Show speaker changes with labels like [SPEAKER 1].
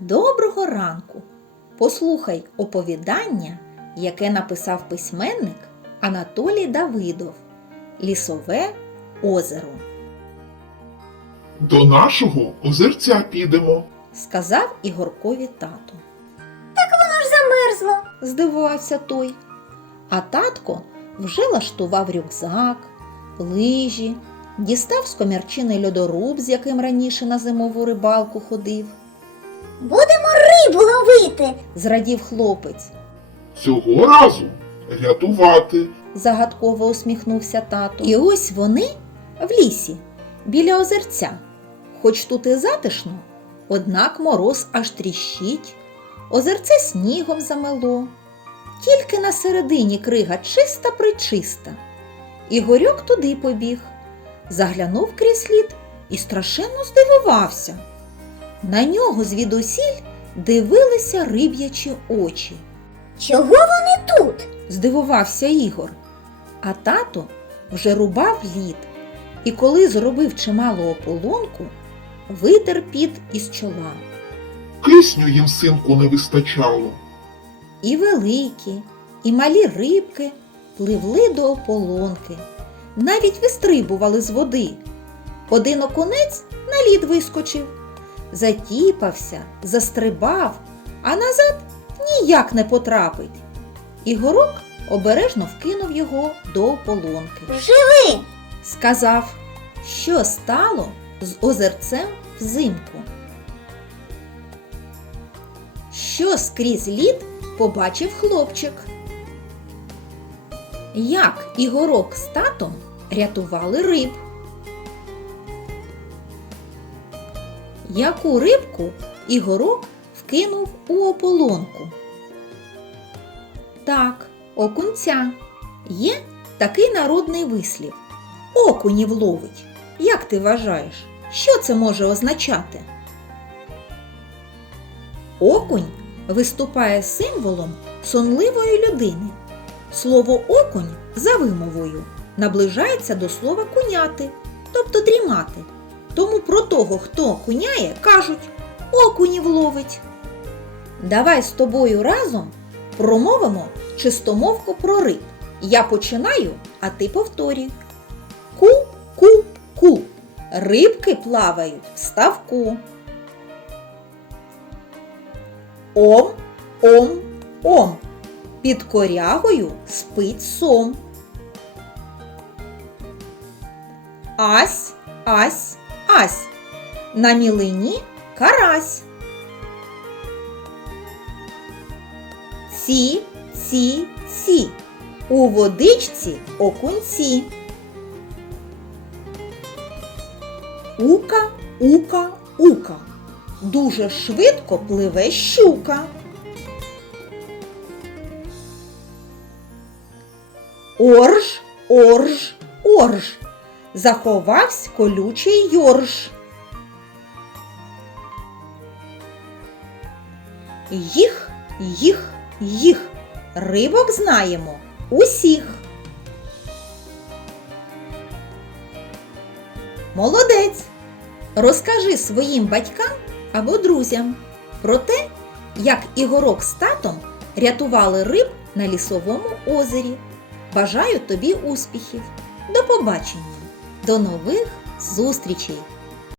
[SPEAKER 1] Доброго ранку! Послухай оповідання, яке написав письменник Анатолій Давидов Лісове озеро.
[SPEAKER 2] До нашого озерця підемо.
[SPEAKER 1] Сказав Ігоркові тато.
[SPEAKER 3] Так Воно ж замерзло.
[SPEAKER 1] Здивувався той. А татко вже лаштував рюкзак, лижі, дістав з комірчини льодоруб, з яким раніше на зимову рибалку ходив.
[SPEAKER 3] Будемо рибу ловити.
[SPEAKER 1] Зрадів хлопець.
[SPEAKER 2] Цього разу рятувати.
[SPEAKER 1] загадково усміхнувся тато. І ось вони в лісі, біля озерця. Хоч тут і затишно, однак мороз аж тріщить, озерце снігом замело. Тільки на середині крига чиста причиста. Ігорьок туди побіг, заглянув крізь лід і страшенно здивувався. На нього звідусіль дивилися риб'ячі очі.
[SPEAKER 3] Чого вони тут?
[SPEAKER 1] Здивувався Ігор. А тато вже рубав лід, і коли зробив чималу ополонку, витер під із чола.
[SPEAKER 2] Кисню їм синку не вистачало.
[SPEAKER 1] І великі, і малі рибки пливли до ополонки, навіть вистрибували з води. Один окунець на лід вискочив, затіпався, застрибав, а назад ніяк не потрапить. Ігорок обережно вкинув його до ополонки.
[SPEAKER 3] Живи.
[SPEAKER 1] Сказав, що стало з озерцем взимку. Що скрізь лід побачив хлопчик. Як Ігорок з татом рятували риб. Яку рибку Ігорок вкинув у ополонку? Так, окунця. Є такий народний вислів. Окунів ловить. Як ти вважаєш, що це може означати? Окунь виступає символом сонливої людини. Слово окунь за вимовою наближається до слова куняти, тобто дрімати. Тому про того, хто куняє, кажуть окунів ловить. Давай з тобою разом промовимо чистомовку про риб. Я починаю, а ти повторюй. Ку-ку-ку. Рибки плавають в ставку. Ом, ом, ом. Під корягою спить сом. Ась, ась, ась. На мілині карась. Ці, ці, ці. У водичці окунці. Ука, ука, ука. Дуже швидко пливе щука. Орж, орж, орж. Заховавсь колючий йорж. Їх, їх, їх. Рибок знаємо усіх. Молодець! Розкажи своїм батькам або друзям про те, як Ігорок з татом рятували риб на лісовому озері. Бажаю тобі успіхів! До побачення! До нових зустрічей!